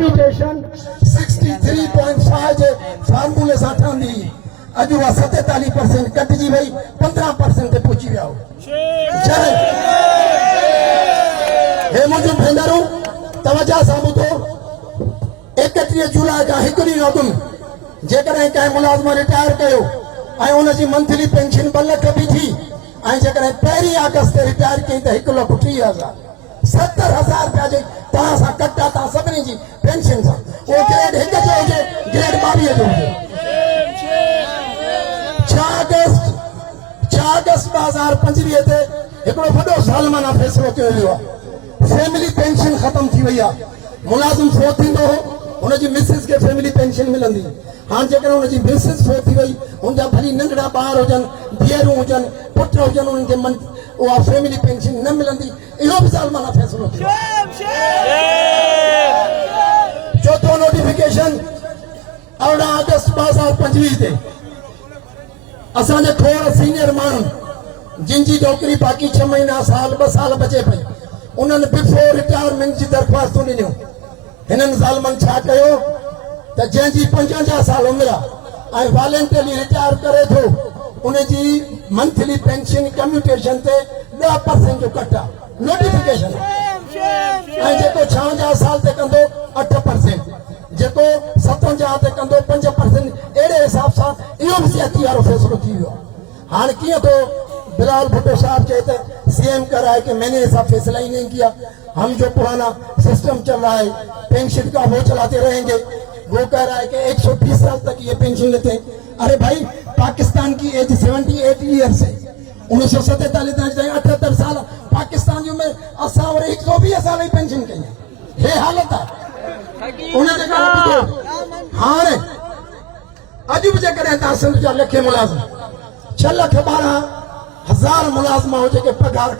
Computation 63.5 जे फार्मूले सां ठहंदी अॼु उहा 47% कटिजी वई 15% ते पहुची विया हो। जय हे मुंहिंजूं भेनरूं तवजा सां ॿुधो 31 जुलाई खां 1 ॾींहुं अॻु जेकॾहिं कंहिं मुलाज़िम रिटायर कयो ऐं उनजी मंथली पेंशन 2 लख बि थी ऐं जेकॾहिं 1 अगस्त ते रिटायर कई त 1,30,000 70,000 रुपया जे तव्हां सां कटा तव्हां सभिनी जी पेंशन सां उहो ग्रेड 1 जो हुजे ग्रेड 22 जो हुजे। 6 अगस्त 2025 ते हिकिड़ो वॾो ज़ालिमाना फ़ैसिलो कयो वियो आहे। फैमिली पेंशन ख़त्म थी वई आहे। मुलाज़िम फोत थींदो हो उनजी मिसिस खे फैमिली पेंशन मिलंदी। हाँ जेकॾहिं उनजी मिसिस फोत थी वई उनजा भली नंढड़ा ॿार हुजनि धीअरूं हुजनि पुट हुजनि उन्हनि खे उहा फैमिली पेंशन न मिलंदी। इहो बि ज़ालिमाना फ़ैसिलो थियो। चौथों नोटिफिकेशन 18 अगस्त 2025 ते असांजे खोड़ सीनियर माण्हू जिन जी नौकरी बाक़ी 6 महीना साल 2 साल बचे पई उन्हनि बिफोर रिटायरमेंट जी दरख़्वास्तूं ॾिनियूं। हिननि ज़ालिमनि छा कयो त जंहिंजी 55 साल उमिरि आहे ऐं वॉलंटियरली रिटायर करे थो उनजी मंथली पेंशन कम्यूटेशन ते 10% जो कट आहे नोटिफिकेशन ऐं जेको 56 साल ते कंदो 8%, जेको 57 ते कंदो 5%। अहिड़े हिसाब सां इहो बि सियाती वारो फ़ैसिलो थी वियो आहे। हाणे कीअं थो बिलाल भुट्टो साहब चए त सीएम कर रहा है कि मैंने ऐसा फैसला ही नहीं किया, हम जो पुराना सिस्टम चल रहा है पेंशन का वो चलाते रहेंगे। वो कह रहा है कि 120 साल तक ये पेंशन लेते हैं। अरे भाई पाकिस्तान की एज 78 ईयर्स है। 1947 ताईं 78 साल पाकिस्तान जो में असां और 120 साल ही पेंशन कई हे हालत आहे। उन्हनि हाणे अॼु बि जेकॾहिं तव्हां सिंध जा लखे मुलाज़िम 6,12,000 मुलाज़िम हो जेके पघार